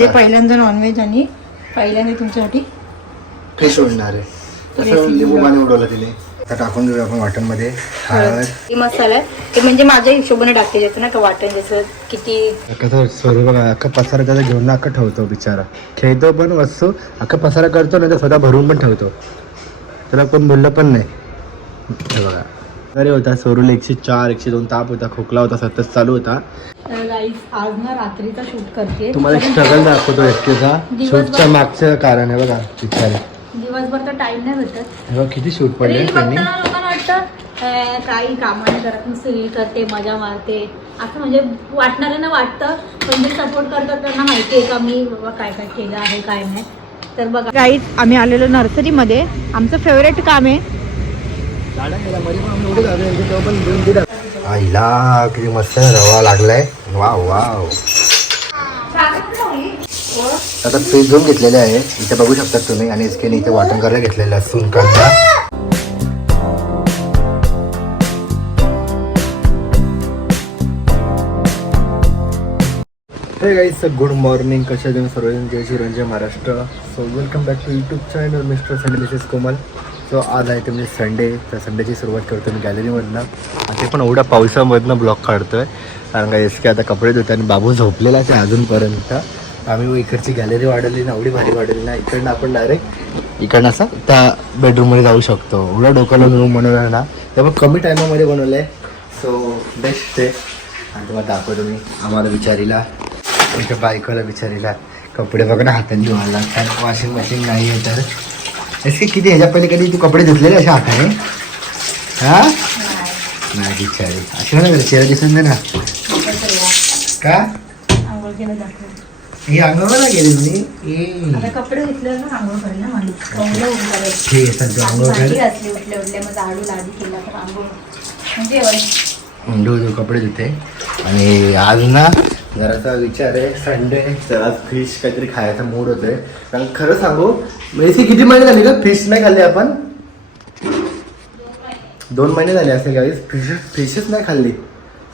म्हणजे पहिल्यांदा नॉनव्हेज आणि पहिल्यांदा तुमच्यासाठी फिश उडणार आहे. तसं लिंबू. पाणी उडवलं तिने. आता टाकून घेऊया आपण वाटणमध्ये. हळद. हे मसाला आहे. ते म्हणजे माझ्या हिशोबाने टाकते ना का वाटण जसं किती कसं स्वरूप अख्खा पसारा त्याचा घेऊन अख्खा ठेवतो बिचारा. खेळतो पण वस्तू अख्खा पसारा करतो ना तर स्वतः भरून पण ठेवतो. त्याला कोण बोललं पण नाही. बघा. अरे होता सोरूला एकशे चार एकशे दोन ताप होता खोकला होता सतत चालू होता. आज ना रात्रीचा शूट करते. तुम्हाला स्ट्रगल दाखवतो एसटीचा दिवसभर- शूटच्या मागचं कारण आहे बघा बिचारे. दिवसभर तर टाइम नाही भेटत. हे बघा किती शूट पडले त्यांनी. बघताना लोकांना वाटतं "अं, काही कामाने करत नुसतं रील करते मजा मारते. असं म्हणजे वाटणाऱ्यांना वाटतं पण जे सपोर्ट करतात त्यांना माहिती आहे का मी बाबा काय काय केलं आहे काय नाही. तर बघा. गाईज आम्ही आलेलो नर्सरीमध्ये आमचं फेवरेट काम आहे आईला किती मस्त रवा लागलाय. Wow wow. आता फ्रीज घेऊन घेतलेले आहे. इथे बघू शकतात तुम्ही आणि इसकेने इथे वाटण करायला घेतलेलं आहे कांदा हे गुड मॉर्निंग कशा तुम्ही सर्वजण? जय Shri Ranjay Maharashtra. So welcome back to YouTube channel Mr Mrs Komal so आज आहे तुम्ही संडे तर संडेची सुरुवात करतो मी गॅलरीमधनं आणि ते पण एवढ्या पावसामधनं ब्लॉग काढतोय. कारण का एस के आता कपडे धुते आणि बाबू झोपलेला आहे अजूनपर्यंत. आम्ही इकडची गॅलरी वाढवली ना एवढी भारी वाढवली ना इकडनं आपण डायरेक्ट इकडनं असं त्या बेडरूममध्ये जाऊ शकतो. एवढं डोक्याला रूम बनवला ना. त्यामुळे कमी टायमामध्ये बनवलं आहे सो बेस्ट आहे आणि तुम्हाला दाखवतो मी आम्हाला बिचारीला. तुमच्या बायकोला विचारीला कपडे बघा ना हाताने धुवायला कारण वॉशिंग मशीन नाही आहे तर. एस किती ह्याच्या पहिले कधी तू कपडे धुतलेले अशा हाताने? हा? नाही बिचारी. अशी ना जरा चेहरा दिसून दे ना. का? ही अंगावर गेली. आता कपडे घेतले ना आंघोळ करेल ठीक आहे घातली मग झाडू लादी केला तर आंघोळ. म्हणजे कपडे धुते. आणि आज ना जरासा विचार आहे संडे तर आज फिश काहीतरी खायचा मूड होतोय. कारण खरं सांगू मेसी किती महिने झाले का फिश नाही खाल्ली आपण? दोन महिने झाले असेल काही फिश फिशच नाही खाल्ली.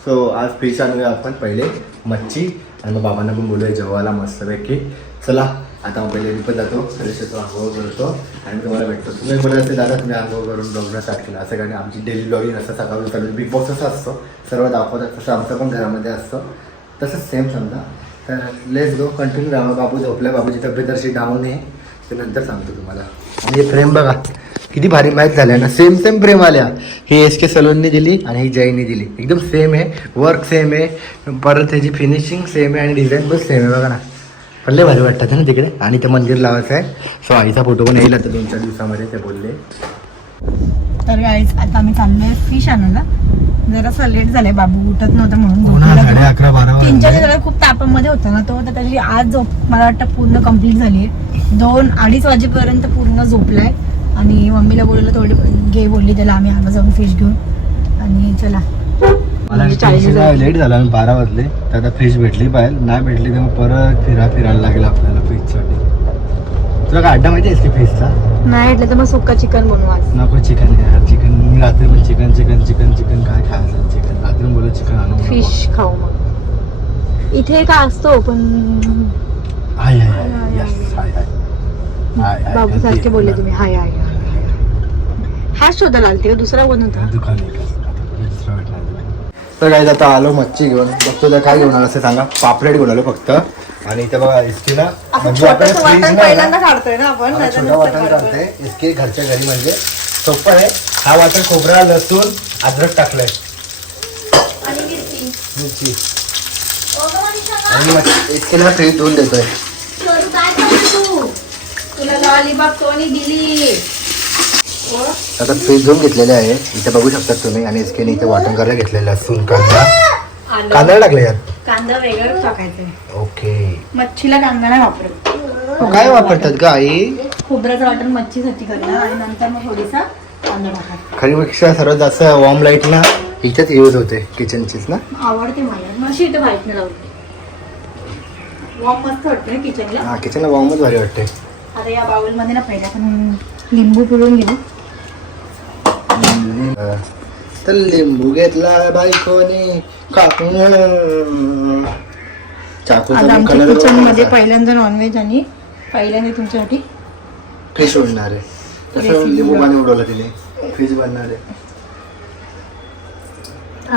सो आज फिश आणूया आपण पहिले मच्छी. आणि मग बाबांना पण बोलूया जेवायला मस्तपैकी. चला आता पहिले मी पण जातो. फ्रेश येतो आंघोळ करतो. आणि तुम्हाला भेटतो. तुम्ही बोलत असेल दादा तुम्ही आंघोळ करून ब्लॉगला स्टार्ट केला. असं कारण आमची डेली ब्लॉगिंग असं सकाळी चालू बिग बॉक्स असं असतो. सर्व दाखवतात तसं आमचं पण घरामध्ये असतं. तसंच सेम समजा. तर लेस गो कंटिन्यू राहा बाबू झोपल्या. बाबूची तब्येत अशी डाऊन आहे. ते नंतर सांगतो तुम्हाला. आणि हे फ्रेम बघा. किती भारी मॅच झाल्या ना. सेम सेम फ्रेम आल्या. ही एस के सलोनने दिली आणि ही जयने दिली. एकदम सेम आहे. वर्क सेम आहे. परत त्याची फिनिशिंग सेम आहे आणि डिझाईन पण सेम आहे. बघा ना. पल्ले भारी वाटतात ना तिकडे. आणि ते मंदिर लावायचं आहे. सो आईचा फोटो पण येईल आता दोन चार दिवसामध्ये. ते बोलले. तर आता आम्ही चाललोय फिश आणायला. जरासा लेट झालाय बाबू उठत नव्हता म्हणून ना, झोपलेला साडे तो. अकरा बारा वाजले. तीनच्या वेळेला खूप तापामध्ये होता ना तो तर त्याची आज झोप मला वाटतं पूर्ण कंप्लीट झाली दोन अडीच वाजेपर्यंत पूर्ण झोपलाय. आणि मम्मीला बोलवलं थोडी घे बोलली त्याला आम्ही आलो जाऊन फिश घेऊन. आणि चला. लेट झाला बारा वाजले. तर आता फिश भेटली पाहिजे नाही भेटली तर मग परत फिरा फिरायला लागेल आपल्याला फिशसाठी तुला काय अड्डा माहिती आहेस की फिशचा नाही म्हटलं तर मग सुक्का चिकन बनवू आज नको चिकन यार चिकन मी रात्री पण चिकन चिकन चिकन चिकन काय खायचं चिकन रात्री बोलत चिकन आणू नको. फिश खाऊ मग इथे का असतो पण हाय हाय हाय yes, हाय हाय हाय, हाय. बाबू सारखे बोलले तुम्ही हाय हाय हाय. हाच शोधायला आलते का दुसरा कोण होता दुकान आहे का? आता दुसरा भेटणार नाही. तर काय आता आलो मच्छी घेऊन. बघतो तर काय घेऊन आलो असं सांगा. पापलेट घेऊन आलो फक्त. आणि इथे बघा म्हणजे पहिल्यांदा ना. काढतोय ना आपण छोटा वाटण काढतोय. इस्के घरच्या घरी म्हणजे सोपं आहे. हा वाटण खोबरा लसूण अद्रक टाकलंय. आणि मिरची. आणि मग इस्केला फ्रीज धुवून देतोय. तुला लॉलीपॉप कोणी दिली? आता फ्रीज धुवून घेतलेले आहे. इथे बघू शकतात तुम्ही. आणि इस्केने इथे वाटण करायला घेतलेलं लसूण कांदा. कांदा टाकले यात? कांदा वेगळा टाकायचा ओके. मच्छीला कांदा नाही वापरत. काय वापरतात का आई? खोबऱ्याचं वाटण मच्छीसाठी करणार. आणि नंतर मग थोडीसा कांदा टाकायचा खरीपेक्षा सर्वात जास्त वॉर्म लाइट ना इथेच यूज होते किचनचीच ना? आवडते मला. मग अशी इथे व्हाईट नाही लावते वॉम मस्त वाटते ना किचनला हा किचनला वॉर्मच भारी वाटते. आता या बाउलमध्ये ना पहिल्या आपण लिंबू पिळून घेऊ. तर लिंबू घेतला बायकोने कापून आज आमच्या color किचनमध्ये. पहिल्यांदा नॉनव्हेज आणि पहिल्यांदा तुमच्यासाठी फिश उडणार आहे. तसं Recipe लिंबू. पाणी उडवलं तिने. फिश बनणार आहे.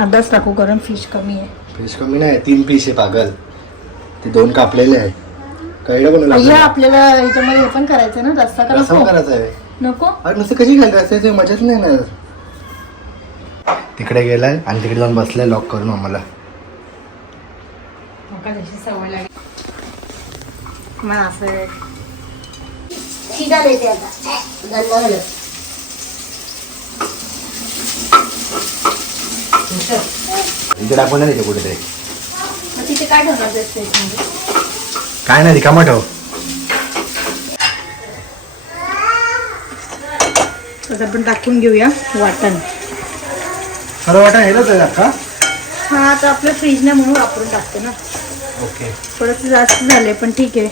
अर्धाच टाकू कारण फिश कमी आहे. फिश कमी नाही तीन पीस आहे पागल. ते दोन कापलेले आहे. कळलं पण अय्या आपल्याला याच्यामध्ये हे पण करायचं ना रस्सा का रसम नको? करायचा आहे नको? अरे नुसतं कशी असते ते मजाच नाही ना तिकडे गेलाय आणि तिकडे जाऊन बसलाय लॉक करून आम्हाला. मका जशी सवय लागेल? मग असं शिजा देते आता. गंध इकडे टाकून नाही कुठे ते तिथे काय ठेवणार काय नाही रिकामा ठेव. आता आपण टाकून घेऊया वाटण. खरं वाटा हेलच आहे अक्का हा आता आपल्या फ्रीजने म्हणून वापरून टाकते ना. ओके. थोडंसं जास्त झाले पण ठीक आहे.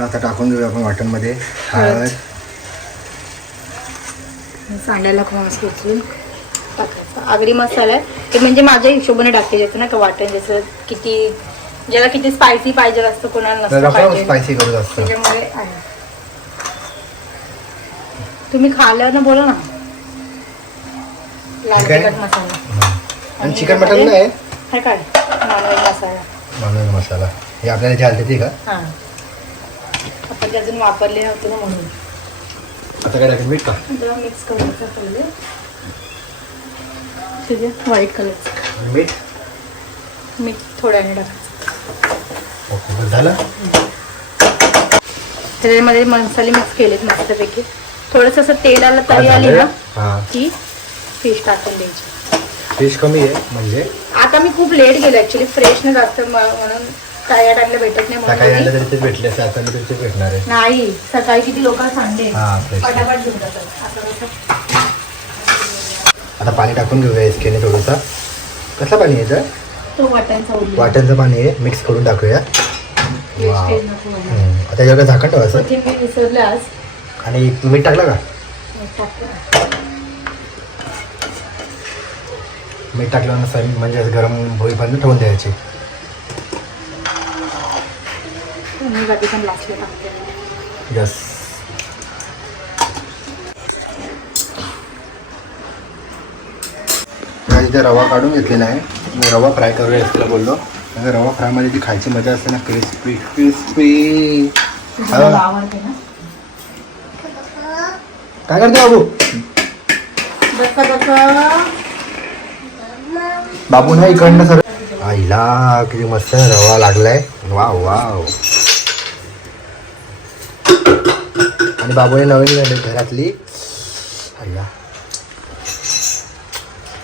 आता टाकून घेऊया आपण वाटणमध्ये. हळद. सांड्याला खोस उचलून टाकायचा. आगरी मसाला आहे. ते म्हणजे माझ्या हिशोबाने टाकते ज्याचं ना का वाटण ज्याचं किती ज्याला किती स्पायसी पाहिजे असतं कोणाला नसतं पाहिजे. स्पायसी करू असतं. त्याच्यामुळे आहे. तुम्ही खाल्ल्यावर ना बोला ना. लाल. तिखट मसाला. आणि चिकन मटन नाही? हे काय? Non veg masala. मसाला. हे आपल्याला ती का? हां. आपण ते अजून वापरले नव्हते ना म्हणून. आता काय टाकेल मीठ का? मिक्स करायचं पहिले आहे व्हाईट कलरचं मीठ? मीठ टाकायचं ओके बस झालं? त्याच्यामध्ये मसाले मिक्स केलेत मस्तपैकी. थोडंसं असं तेल आलं तरी आली ना की फिश टाकून द्यायची. फिश कमी आहे म्हणजे? आता मी खूप लेट गेलो ऍक्च्युली फ्रेश नाही जास्त म्हणून काय या टाइमला भेटत नाही म्हणून भेटले आता भेटणार नाही सकाळी किती लोक fresh. पटापट घेऊन जातात. कसं आता पाणी टाकून घेऊया इसकेने थोडंसं. कसं पाणी आहे याचं तो वाटायचा पाणी आहे. मिक्स करून टाकूया. आता याच्यावर झाकण ठेवायचं. आणि मीठ टाकलं का? मीठ. मीठ टाकल्यानंतर म्हणजे गरम होईपर्यंत ठेवून द्यायचे. यस इथे रवा काढून घेतलेला आहे. मी रवा फ्राय करूया असं बोललो. कारण रवा फ्रायमध्ये जी खायची मजा असते ना क्रिस्पी क्रिस्पी काय करते बाबू? बाबू ना इकडनं सर आईला किती मस्त रवा लागलाय. Wow wow. आणि बाबूने नवीन घरातली. आईला राहत नाही म्हणून मी तशी टाकते रवा राहत नाही जास्त ना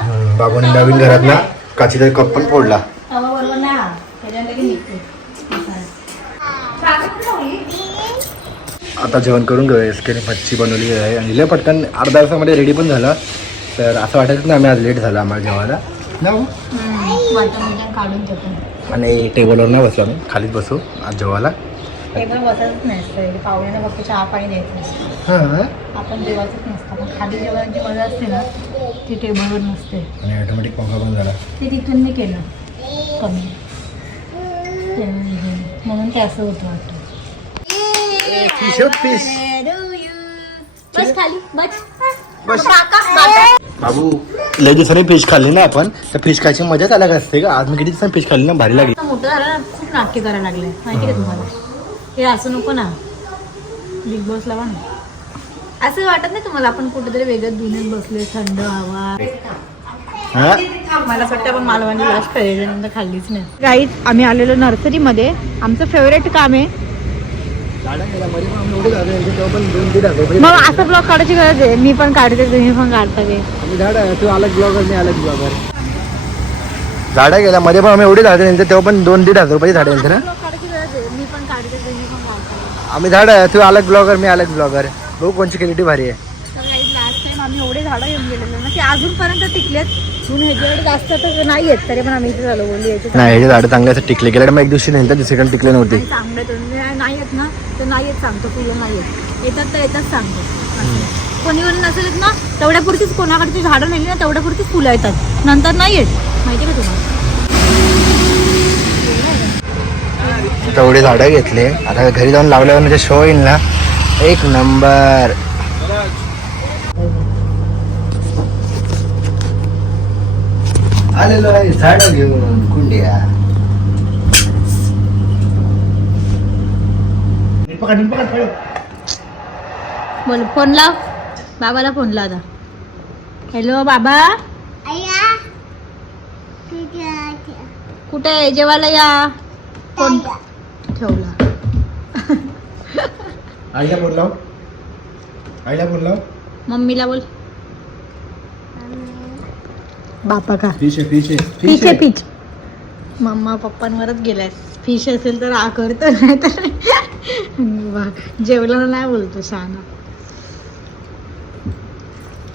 हम्म, बाबूने नवीन घरात ना काचीचा कप पण फोडला. आता जेवण करून घेऊया. एसकेने मच्छी बनवली आहे. आणि लय पटकन अर्धा तासामध्ये रेडी पण झालं. तर असं वाटायचं ना आम्ही आज लेट झाला आम्हाला जेवायला. ना आणि टेबलवर नाही बसलो आम्ही. खालीच बसू. आज जेवायला. टेबल बसायचंच नसतं. पाहुण्याला फक्त चहा पाणी द्यायचं नसतं हां. आपण जेवायचंच नसतं. पण खाली जेवणाची मजा असते ना ती टेबलवर नसते. आणि ऑटोमॅटिक पंखा पण झाला. ते तिथून मी केलं. कमी. म्हणून ते असं होतं वाटतं. फिश फिश बस खाली बस. बस. काका बाबू. लय दिवसांनी फिश खाल्ली ना आपण तर फिश खायची मजाच अलग असते का आज मी किती दिवसांनी फिश खाल्ली ना भारी लागली. मोठं झालं ना खूप नाटके करायला लागले. माहिती का तुम्हाला? हे असं नको ना. बिग बॉस लावा ना असं वाटत नाही तुम्हाला आपण कुठेतरी वेगळ्या दुनियेत बसले थंड हवा. मला असं वाटतं आपण मालवणी लास्ट नंतर खाल्लीच नाही. गाईत आम्ही आलेलो नर्सरीमध्ये आमचं फेवरेट काम आहे. मग असं ब्लॉग काढायची गरज आहे. मी पण काढते तुम्ही पण काढता ते. तू अलग ब्लॉगर मी अलग ब्लॉगर झाडा गेल्या मध्ये पण आम्ही एवढे झाडे तेव्हा पण दोन दीड हजार रुपये झाडे ना ब्लॉग काढायची गरज आहे मी पण काढते तुम्ही पण काढता आम्ही झाड तू अलग ब्लॉगर मी अलग ब्लॉगर बघू कोणची क्वालिटी भारी आहे. लास्ट टाइम आम्ही एवढे झाडं गेलेलो ना की अजूनपर्यंत टिकलेत. म्हणून ह्याच्याकडे जास्त तर नाही तरी पण आम्ही इथे झालो बोलली याचे नाही हे झाडं चांगले असं टिकले गेले. मग एक दिवशी नाही तर दुसरीकडे टिकले नव्हते. नाही चांगले तर नाही नाही येत ना तर नाही येत सांगतो फुलं नाही येत. येतात तर येतात सांगतो. कोणी कोणी नसेल ना तेवढ्यापुरतीच कोणाकडची झाडं नेली ना तेवढ्यापुरतीच फुलं येतात. नंतर नाही येत. माहिती का तुम्हाला तेवढे झाडं घेतले. आता घरी जाऊन लावल्यावर म्हणजे शो येईल ना? एक नंबर आलेलो आहे झाड घेऊन कुंड्या. बोल फोन लाव. बाबाला फोन लाव आता. हॅलो बाबा. कुठे आहे? जेवायला या. फोन ठेवला. आईला बोल लाव आईला बोल लाव मम्मीला बोल. बापा का? फिश आहे फिश फिश आहे फिश मम्मा पप्पांवरच गेलाय. फिश असेल तर आ करतो नाही तर जेवलं नाही बोलतो शहाणा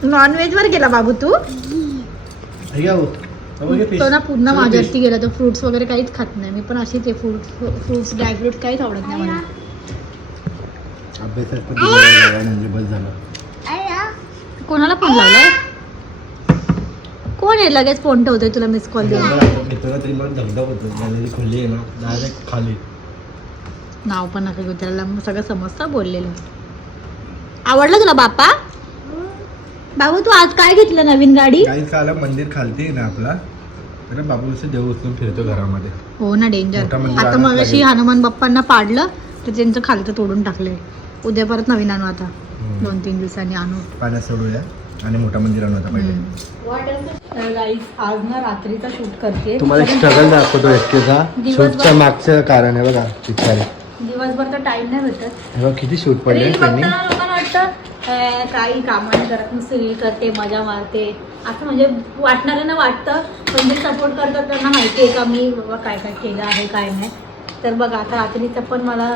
नॉनव्हेज वर गेला बाबू तू? तो ना पूर्ण माझ्यावरती गेला. तो फ्रुट्स वगैरे काहीच खात नाही. मी पण अशीच आहे फ्रूट फ्रुट्स ड्रायफ्रुट्स काहीच आवडत नाही मला. म्हणजे बस झालं. कोणाला फोन लावलाय? कोण आहे? लगेच फोन ठेवतोय तुला मिस कॉल खाली नाव पण नका घेऊ. त्याला सगळं समजतं बोललेलं. आवडलं तुला बापा बाबू तू आज काय घेतलं नवीन गाडी? काही आलं मंदिर खालती ना आपला. तर बाबू असं देव उचलून फिरतो घरामध्ये. हो ना डेंजर मोठा आता मग अशी लागेल. हनुमान बाप्पांना पाडलं तर त्यांचं खालचं तोडून टाकलंय उद्या परत नवीन आणू आता. दोन तीन दिवसांनी आणू. पाण्यात सोडूया आणि मोठा मंदिर आणू आता पहिले. तर guys, आज ना रात्रीचा शूट करते. तुम्हाला स्ट्रगल दाखवतो एकटीचा दिवसभर- शूटच्या मागचं कारण आहे बघा विचार दिवसभर तर टाइम नाही भेटत. हे बघा किती शूट पडले त्यांनी. बघताना लोकांना वाटतं "हे, काही कामं करत नुसतं रील करते मजा मारते. असं म्हणजे वाटणाऱ्यांना वाटतं पण जे सपोर्ट करतात त्यांना माहिती आहे का मी बाबा काय काय केलं आहे काय नाही. तर बघा आता रात्रीचं पण मला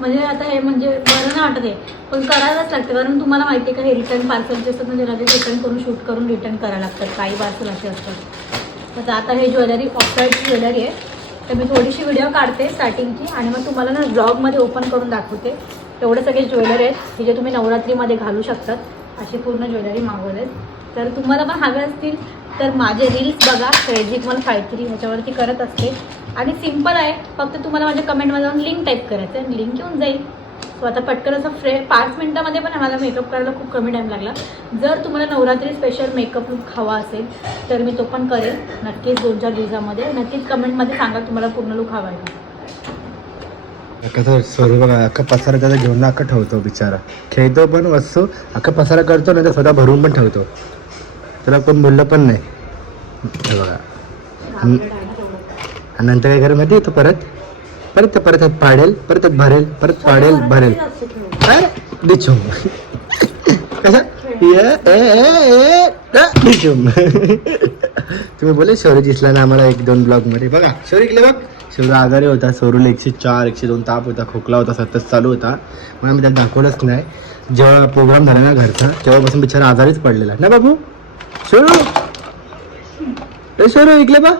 म्हणजे आता हे म्हणजे बरं नाही वाटत आहे पण करायलाच लागतं. कारण तुम्हाला माहिती आहे का हे रिटर्न पार्सलचे असतात म्हणजे लगेच रिटर्न करून शूट करून रिटर्न करायला लागतात. काही पार्सल असे असतात. तर आता हे ज्वेलरी ऑफलाईनची ज्वेलरी आहे. तर मी थोडीशी व्हिडिओ काढते स्टार्टिंगची आणि मग तुम्हाला ना ब्लॉगमध्ये ओपन करून दाखवते. एवढे सगळे ज्वेलरी आहेत की जे तुम्ही नवरात्रीमध्ये घालू शकतात अशी पूर्ण ज्वेलरी मागवलेत. तर तुम्हाला पण हवे असतील तर माझे रील्स बघा क्रेझिक वन फाय थ्री ह्याच्यावरती करत असते. आणि सिंपल आहे फक्त तुम्हाला माझ्या कमेंटमध्ये जाऊन लिंक टाईप करायचं आणि लिंक येऊन जाईल. सो आता पटकन असं फ्रे पाच मिनटामध्ये पण मला मेकअप करायला खूप कमी टाईम लागला. जर तुम्हाला नवरात्री स्पेशल मेकअप लुक हवा असेल तर मी तो पण करेन नक्कीच दोन चार दिवसामध्ये. नक्कीच कमेंटमध्ये सांगा तुम्हाला पूर्ण लुक हवा आहे. कसं सोरू बघा अख्खा पसारा त्याचा घेऊन अख्खा ठेवतो बिचारा. खेळतो पण वस्तू अख्खा पसारा करतो नाही तर स्वतः भरून पण ठेवतो. त्याला कोण बोललं पण नाही. हे बघा. आणि नंतर काय करेल माहिती तो परत परत ते परत हात पाडेल परत भरेल परत पाडेल भरेल. दिचुम कसं? तुम्ही बोले शौर्य दिसला ना आम्हाला एक दोन ब्लॉगमध्ये बघा इकडे बघ. शौर्य आजारी होता सोरून एकशे चार एकशे दोन ताप होता खोकला होता सतत चालू होता. म्हणून आम्ही त्याला दाखवलंच नाही. जेव्हा प्रोग्राम झाला ना घरचा तेव्हापासून बिचारा आजारीच पडलेला. ना बाबू? सोरू ए शोरू इकले बा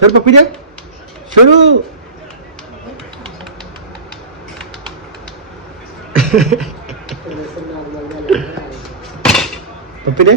सर पप्पी दे. सोरू पप्पी दे.